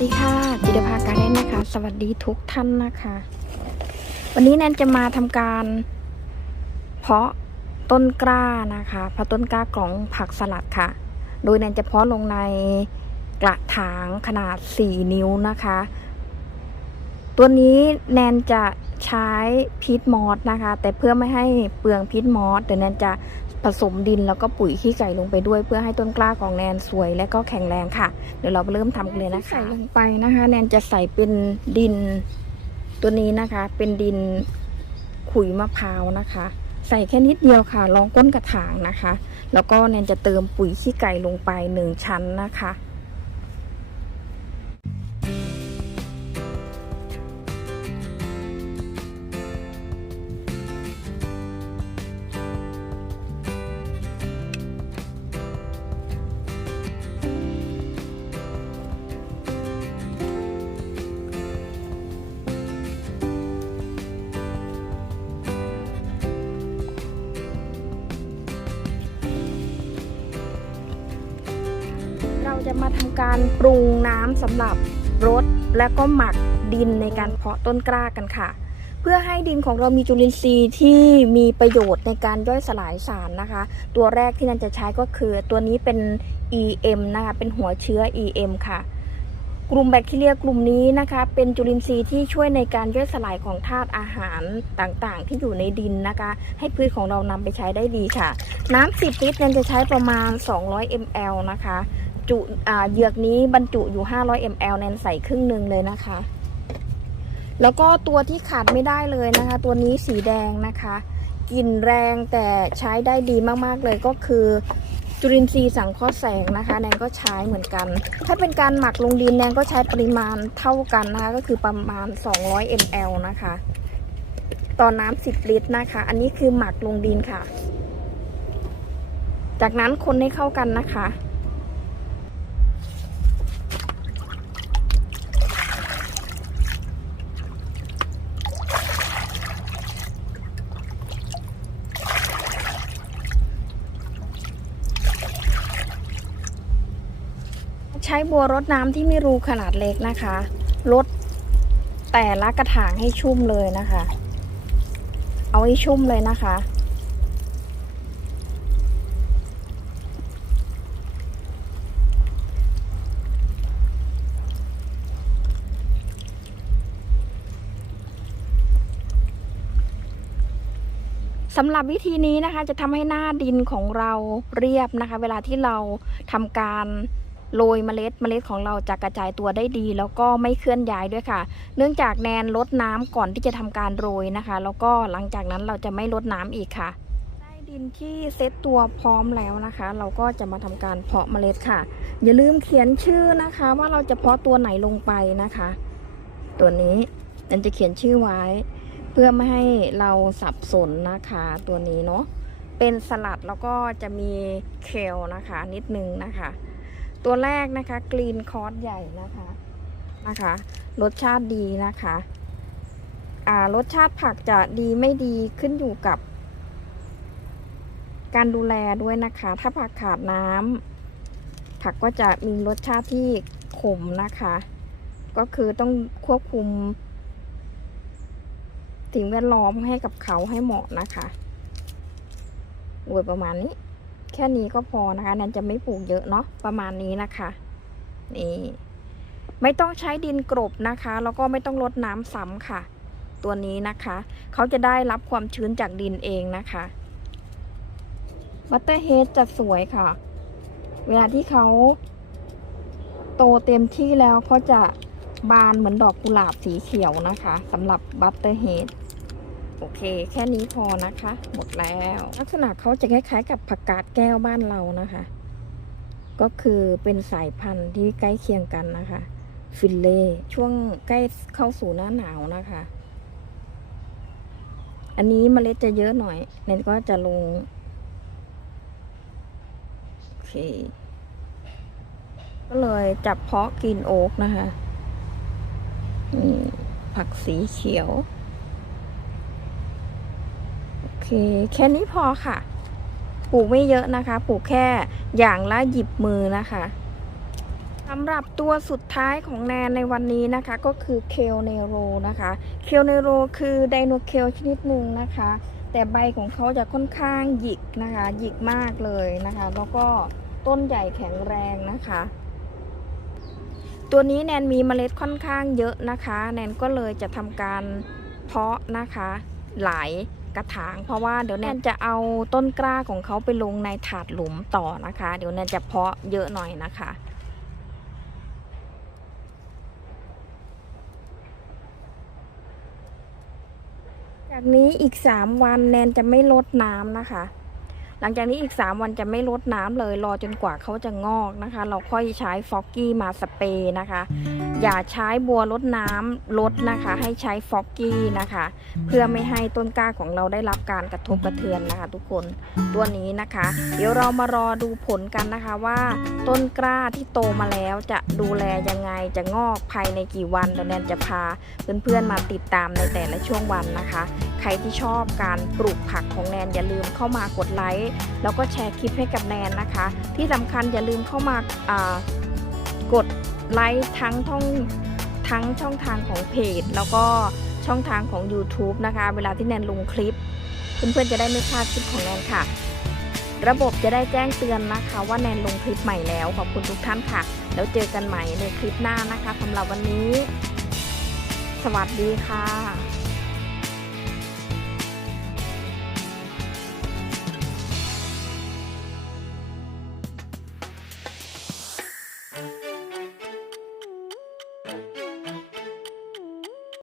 ดีค่ะจิตรภาการเล่นนะคะ สวัสดีทุกท่านนะคะ วันนี้แนนจะมาทำการ เพาะต้นกล้านะคะเพาะต้นกล้ากล่องผักสลัดค่ะ โดยแนนจะเพาะลงในกระถางขนาด 4 นิ้วนะคะ ตัวนี้แนนจะใช้พีทมอสนะคะ แต่เพื่อไม่ให้เปลืองพีทมอสเดี๋ยวแนนจะ ผสมดินแล้วก็ปุ๋ยขี้ไก่ลงไปด้วย เพื่อให้ต้นกล้าของแนนสวยและก็แข็งแรงค่ะ เดี๋ยวเราเริ่มทำกันเลยนะคะใส่ลงไปนะคะ แนนจะใส่เป็นดินตัวนี้นะคะ เป็นดินขุยมะพร้าวนะคะ ใส่แค่นิดเดียวค่ะรองก้นกระถางนะคะ แล้วก็แนนจะเติมปุ๋ยขี้ไก่ลงไปหนึ่งชั้นนะคะ จะมาทำการปรุงน้ำสำหรับรดและก็หมักดินในการเพาะต้นกล้ากันค่ะ เพื่อให้ดินของเรามีจุลินทรีย์ที่มีประโยชน์ในการย่อยสลายสารนะคะ ตัวแรกที่นันจะใช้ก็คือตัวนี้เป็น EM นะคะเป็นหัวเชื้อ EM ค่ะ กลุ่มแบคทีเรียกลุ่มนี้นะคะ เป็นจุลินทรีย์ที่ช่วยในการย่อยสลายของธาตุอาหารต่างๆ ที่อยู่ในดินนะคะ ให้พืชของเรานำไปใช้ได้ดีค่ะ น้ำ10ลิตรนันจะใช้ประมาณ 200 ml นะคะ จุเหยือกนี้บรรจุอยู่ 500 ml แนนใส่ครึ่งหนึ่งเลยนะคะ แล้วก็ตัวที่ขาดไม่ได้เลยนะคะ ตัวนี้สีแดงนะคะกลิ่นแรงแต่ใช้ได้ดีมากๆเลยก็คือจุลินทรีย์สังเคราะห์แสงนะคะแนนก็ใช้เหมือนกัน ถ้าเป็นการหมักลงดินแนนก็ใช้ปริมาณเท่ากันนะคะก็คือประมาณ 200 ml นะคะ ต่อน้ำ10 ลิตรนะคะ อันนี้คือหมักลงดินค่ะ จากนั้นคนให้เข้ากันนะคะ ช้บัวรดน้ำที่มีรูขนาดเล็กนะคะรดแต่ละกระถางให้ชุ่มเลยนะคะ เอาให้ชุ่มเลยนะคะ สำหรับวิธีนี้นะคะจะทำให้หน้าดินของเราเรียบนะคะ เวลาที่เราทำการ โรยเมล็ดเมล็ดของเราจะกระจายตัวได้ดี แล้วก็ไม่เคลื่อนย้ายด้วยค่ะ เนื่องจากแนนลดน้ำก่อนที่จะทำการโรยนะคะ แล้วก็หลังจากนั้นเราจะไม่ลดน้ำอีกค่ะได้ดินที่เซตตัวพร้อมแล้วนะคะ เราก็จะมาทำการเพาะเมล็ดค่ะ อย่าลืมเขียนชื่อนะคะ ว่าเราจะเพาะตัวไหนลงไปนะคะ ตัวนี้นันจะเขียนชื่อไว้ เพื่อไม่ให้เราสับสนนะคะ ตัวนี้เนาะเป็นสลัดแล้วก็จะมีเคลนะคะ นิดนึงนะคะ ตัวแรกนะคะกรีนคอร์สใหญ่นะคะนะคะ รสชาติดีนะคะอ่ารสชาติผักจะดีไม่ดีขึ้นอยู่กับ การดูแลด้วยนะคะ ถ้าผักขาดน้ำผักก็จะมีรสชาติที่ขมนะคะ ก็คือต้องควบคุมสิ่งแวดล้อมให้กับเขาให้เหมาะนะคะโดยประมาณนี้ แค่นี้ก็พอนะคะแนนจะไม่ปลูกเยอะเนาะประมาณนี้นะคะนี่ไม่ต้องใช้ดินกรบนะคะ แล้วก็ไม่ต้องรดน้ำซ้ำค่ะ ตัวนี้นะคะ เขาจะได้รับความชื้นจากดินเองนะคะบัตเตอร์เฮดจะสวยค่ะ เวลาที่เขาโตเต็มที่แล้วเขาจะบานเหมือนดอกกุหลาบสีเขียวนะคะสำหรับบัตเตอร์เฮด โอเค แค่นี้พอนะคะ หมดแล้ว ลักษณะเขาจะคล้ายๆ กับผักกาดแก้วบ้านเรานะคะ ก็คือเป็นสายพันธุ์ที่ใกล้เคียงกันนะคะ ฟิลเล่ช่วงใกล้เข้าสู่หน้าหนาวนะคะ อันนี้เมล็ดจะเยอะหน่อยเน้นก็จะลง โอเค ก็เลยจับเพาะกินโอ๊กนะคะนี่ผักสีเขียว เคแค่นี้พอค่ะ ปลูกไม่เยอะนะคะ ปลูกแค่อย่างละหยิบมือนะคะสำหรับตัวสุดท้ายของแนนในวันนี้นะคะ ก็คือเคลเนโรนะคะ เคลเนโรคือไดโนเคลชนิดหนึ่งนะคะ แต่ใบของเขาจะค่อนข้างหยิกนะคะ หยิกมากเลยนะคะ แล้วก็ต้นใหญ่แข็งแรงนะคะ ตัวนี้แนนมีเมล็ดค่อนข้างเยอะนะคะ แนนก็เลยจะทำการเพาะนะคะหลาย กระถาง เพราะว่าเดี๋ยวแนนจะเอาต้นกล้าของเขาไปลงในถาดหลุมต่อนะคะ เดี๋ยวแนนจะเพาะเยอะหน่อยนะคะจากนี้อีก 3 วันแนนจะไม่ลดน้ำนะคะ หลังจากนี้อีก 3 วันจะไม่ลดน้ำเลยรอจนกว่าเขาจะงอกนะคะ เราค่อยใช้ฟอกกี้มาสเปรย์นะคะ อย่าใช้บัวลดน้ำลดนะคะ ให้ใช้ฟอกกี้นะคะ เพื่อไม่ให้ต้นกล้าของเราได้รับการกระทบกระเทือนนะคะ ทุกคนตัวนี้นะคะ เดี๋ยวเรามารอดูผลกันนะคะว่า ต้นกล้าที่โตมาแล้วจะดูแลยังไงจะงอกภายในกี่วันเดี๋ยวแนนจะพาเพื่อนๆมาติดตามในแต่ละช่วงวันนะคะใครที่ชอบการปลูกผักของแนนอย่าลืมเข้ามากดไลค์แล้วก็แชร์คลิปให้กับแนนนะคะ ที่สำคัญอย่าลืมเข้ามากดไลค์ทั้งท่องทั้งช่องทางของเพจ แล้วก็ช่องทางของ YouTube นะคะ เวลาที่แนนลงคลิป เพื่อนๆจะได้ไม่พลาดคลิปของแนนค่ะ ระบบจะได้แจ้งเตือนนะคะ ว่าแนนลงคลิปใหม่แล้ว ขอบคุณทุกท่านค่ะ แล้วเจอกันใหม่ในคลิปหน้านะคะสำหรับวันนี้ สวัสดีค่ะ